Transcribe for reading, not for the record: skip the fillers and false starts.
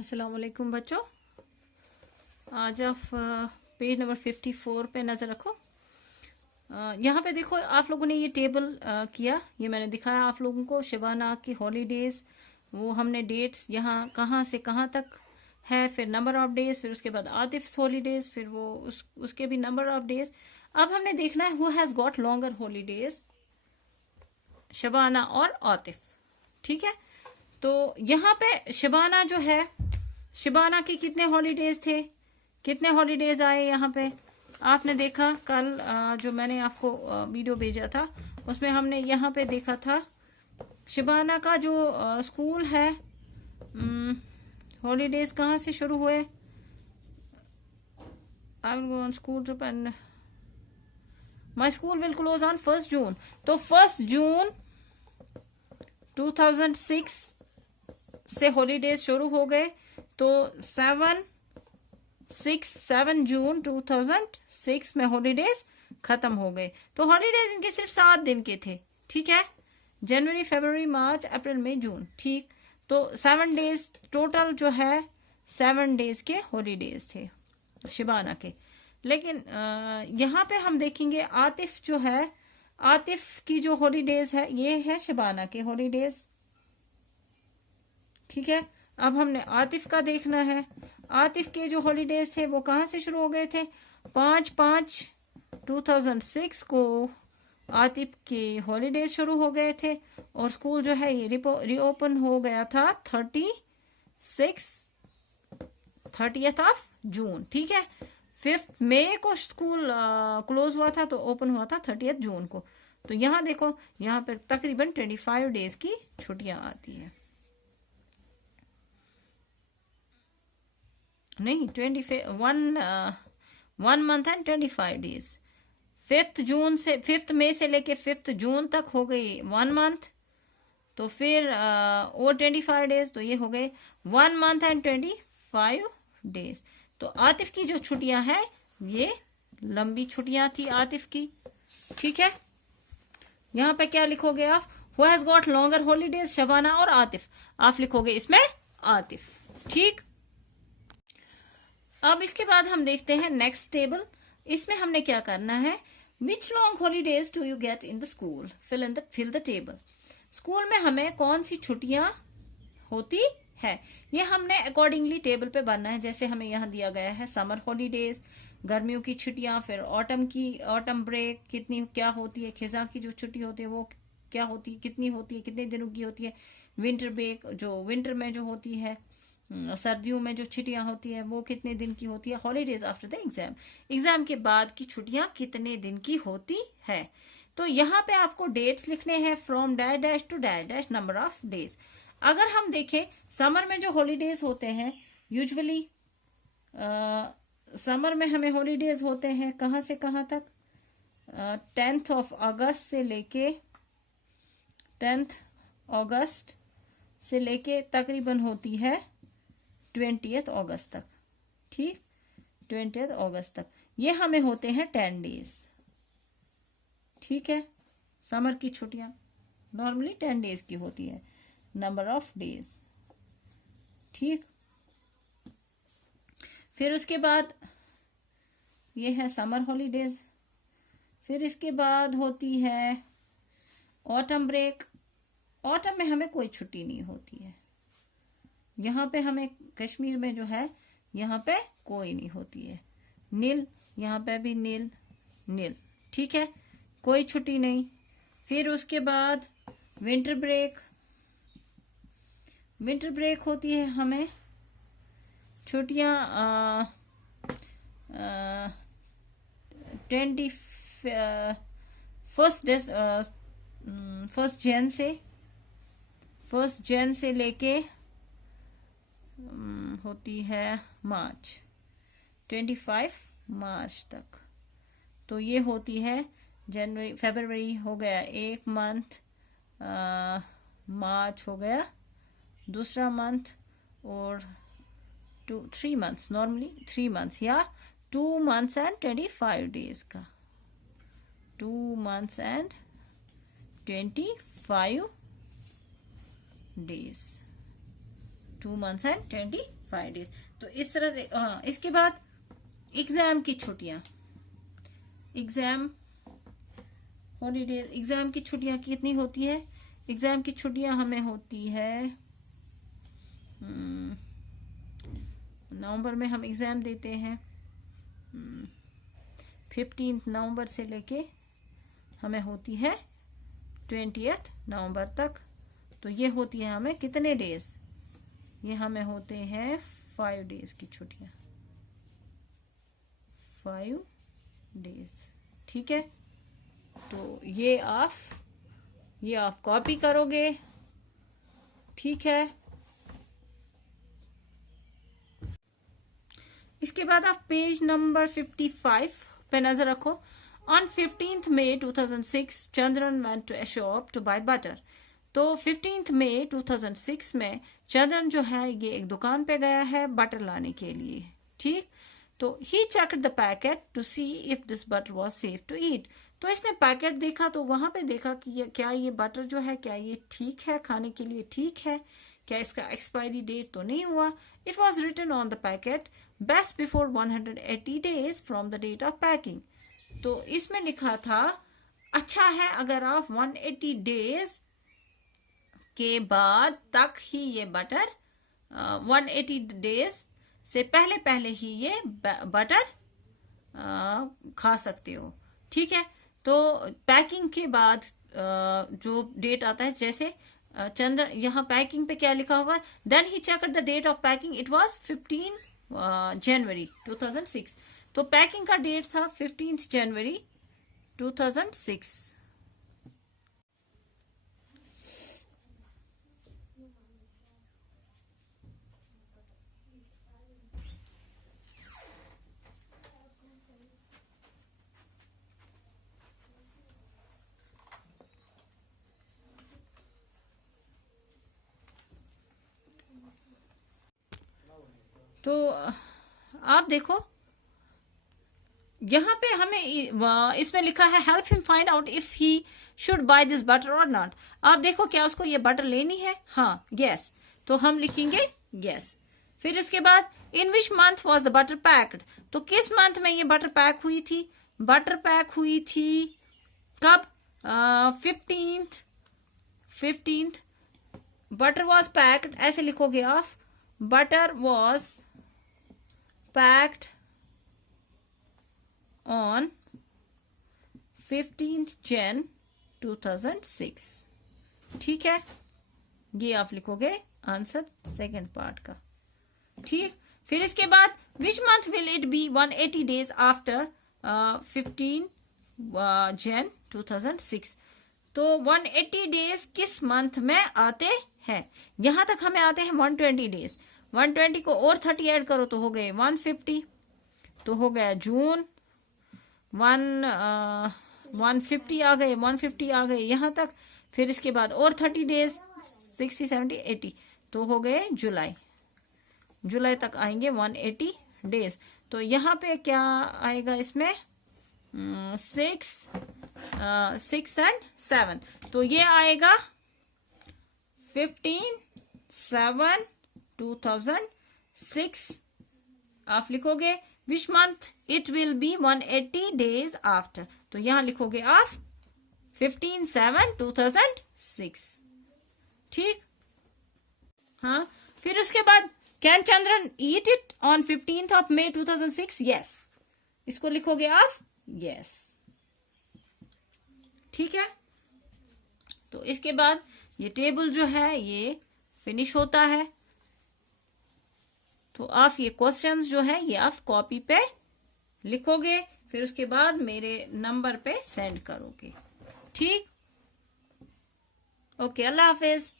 अस्सलाम वालेकुम बच्चों। आज आप पेज नंबर 54 पे नज़र रखो। यहाँ पे देखो, आप लोगों ने ये टेबल किया, ये मैंने दिखाया आप लोगों को। शबाना की हॉलीडेज, वो हमने डेट्स यहाँ कहाँ से कहाँ तक है, फिर नंबर ऑफ डेज, फिर उसके बाद आतिफ हॉलीडेज, फिर वो उसके भी नंबर ऑफ डेज। अब हमने देखना है who has got longer holidays, Shabana और आतिफ। ठीक है, तो यहाँ पे शबाना जो है, शबाना के कितने हॉलीडेज थे, कितने हॉलीडेज आए यहाँ पे आपने देखा कल जो मैंने आपको वीडियो भेजा था उसमें हमने यहाँ पे देखा था शबाना का जो स्कूल है, हॉलीडेज कहाँ से शुरू हुए। I will go on school trip and my school will close on 1 जून। तो 1 जून 2006 से हॉलीडेज शुरू हो गए, तो 7 जून 2006 में हॉलीडेज खत्म हो गए। तो हॉलीडेज इनके सिर्फ 7 दिन के थे। ठीक है, जनवरी, फरवरी, मार्च, अप्रैल, मई, जून। ठीक, तो 7 डेज टोटल जो है, 7 डेज के हॉलीडेज थे शबाना के। लेकिन यहाँ पे हम देखेंगे आतिफ जो है, आतिफ की जो हॉलीडेज है ये है शबाना के हॉलीडेज। ठीक है, अब हमने आतिफ का देखना है। आतिफ के जो हॉलीडेज थे वो कहाँ से शुरू हो गए थे। 5/5/2006 को आतिफ के हॉलीडेज शुरू हो गए थे और स्कूल जो है ये रीओपन हो गया था 30th ऑफ जून। ठीक है, 5 मई को स्कूल क्लोज हुआ था, तो ओपन हुआ था 30th जून को। तो यहाँ देखो, यहाँ पे तकरीबन 25 डेज की छुट्टियां आती है। नहीं, 1 मंथ एंड 25 डेज। 5 मई से लेके 5 जून तक हो गई 1 मंथ, तो फिर और 25 डेज, तो ये हो गए 1 मंथ एंड 25 डेज। तो आतिफ की जो छुट्टियां हैं ये लंबी छुट्टियां थी आतिफ की। ठीक है, यहाँ पे क्या लिखोगे आप, who has got longer holidays, Shabana और आतिफ। आप लिखोगे इसमें आतिफ। ठीक, अब इसके बाद हम देखते हैं नेक्स्ट टेबल। इसमें हमने क्या करना है, which long holidays do you get in the school, fill the table. School में हमें कौन सी छुट्टियां होती है, ये हमने अकॉर्डिंगली टेबल पे बनना है। जैसे हमें यहाँ दिया गया है समर हॉलीडेज, गर्मियों की छुट्टियां, फिर ऑटम ब्रेक कितनी क्या होती है, खिजा की जो छुट्टी होती है वो क्या होती है, कितनी होती है, कितने दिनों की होती है। विंटर ब्रेक जो विंटर में जो होती है, सर्दियों में जो छुट्टियां होती है वो कितने दिन की होती है। Holidays after the exam, exam के बाद की छुट्टियां कितने दिन की होती है। तो यहाँ पे आपको डेट्स लिखने हैं, from dash dash to dash dash number of days. अगर हम देखें समर में जो हॉलीडेज होते हैं, यूजुअली समर में हमें हॉलीडेज होते हैं कहाँ से कहाँ तक, 10th ऑफ अगस्त से लेके 10th अगस्त से लेके तकरीबन होती है 20th अगस्त तक। ठीक, 20th अगस्त तक ये हमें होते हैं 10 डेज। ठीक है, समर की छुट्टियां नॉर्मली 10 डेज की होती है, नंबर ऑफ डेज। ठीक, फिर उसके बाद ये है समर हॉलीडेज। फिर इसके बाद होती है ऑटम ब्रेक। ऑटम में हमें कोई छुट्टी नहीं होती है, यहाँ पे हमें कश्मीर में जो है यहाँ पे कोई नहीं होती है। नील, यहाँ पे भी नील नील। ठीक है, कोई छुट्टी नहीं। फिर उसके बाद विंटर ब्रेक। विंटर ब्रेक होती है हमें छुट्टियां 1 जन से लेके होती है मार्च, 25 मार्च तक। तो ये होती है जनवरी, फरवरी हो गया 1 मंथ, मार्च हो गया दूसरा मंथ, और 3 मंथ्स, नॉर्मली 3 मंथ्स या 2 मंथ्स एंड 25 डेज का, 2 months and 25 days, 2 months and 5 days। तो इस तरह से इसके बाद एग्जाम की छुट्टियां, एग्जाम हॉलीडेज, एग्जाम की छुट्टियां कितनी होती है? एग्जाम की छुट्टियां हमें होती है नवंबर में हम एग्जाम देते हैं 15 नवंबर से लेके हमें होती है 20 नवंबर तक। तो ये होती है हमें कितने डेज? ये हमें होते हैं 5 डेज की छुट्टियां, 5 डेज। ठीक है, तो ये आप कॉपी करोगे। ठीक है, इसके बाद आप पेज नंबर 55 पे नजर रखो। On 15th May 2006 Chandran went to a shop to buy butter. तो 15th May 2006 में चंद्रन जो है ये एक दुकान पे गया है बटर लाने के लिए। ठीक, तो he checked the packet to see if this butter was safe to eat. तो इसने पैकेट देखा तो वहां पे देखा कि क्या ये बटर जो है क्या ये ठीक है, खाने के लिए ठीक है, क्या इसका एक्सपायरी डेट तो नहीं हुआ। It was written on the packet best before 180 days from the date of packing. तो इसमें लिखा था अच्छा है अगर आप 180 days के बाद तक ही ये बटर 180 days से पहले पहले ही ये बटर खा सकते हो। ठीक है, तो पैकिंग के बाद जो डेट आता है, जैसे चंद्र यहाँ पैकिंग पे क्या लिखा होगा, then he checked the date of packing, it was 15 January 2006। तो पैकिंग का डेट था 15 जनवरी 2006। तो आप देखो यहाँ पे हमें इसमें लिखा है help him find out if he should by this butter और नॉट। आप देखो क्या उसको ये बटर लेनी है? हाँ, यस। तो हम लिखेंगे यस। फिर इसके बाद in which month was the butter packed. तो किस मंथ में ये बटर पैक हुई थी? बटर पैक हुई थी कब? 15th। बटर वॉज पैक्ड, ऐसे लिखोगे आप, butter was packed on 15th Jan 2006। ठीक है, ये आप लिखोगे आंसर सेकंड पार्ट का। ठीक, फिर इसके बाद which month will it be 180 days after 15 Jan 2006। तो 180 days किस मंथ में आते हैं? यहां तक हमें आते हैं 120 days। 120 को और 30 ऐड करो तो हो गए 150, तो हो गया जून। 150 आ गए, 150 आ गए यहां तक। फिर इसके बाद और 30 days 60, 70, 80 तो हो गए जुलाई। जुलाई तक आएंगे 180 days। तो यहाँ पे क्या आएगा इसमें? 6 and 7। तो ये आएगा 15/7/2006। आप लिखोगे which month it will be 180 days after. तो यहां लिखोगे आप 15/7/2006। ठीक, हाँ। फिर उसके बाद can Chandran eat it on 15th May 2006? Yes. इसको लिखोगे आप यस। ठीक है, तो इसके बाद ये टेबल जो है ये फिनिश होता है। तो आप ये क्वेश्चंस जो है ये आप कॉपी पे लिखोगे, फिर उसके बाद मेरे नंबर पे सेंड करोगे। ठीक, ओके, अल्लाह हाफिज।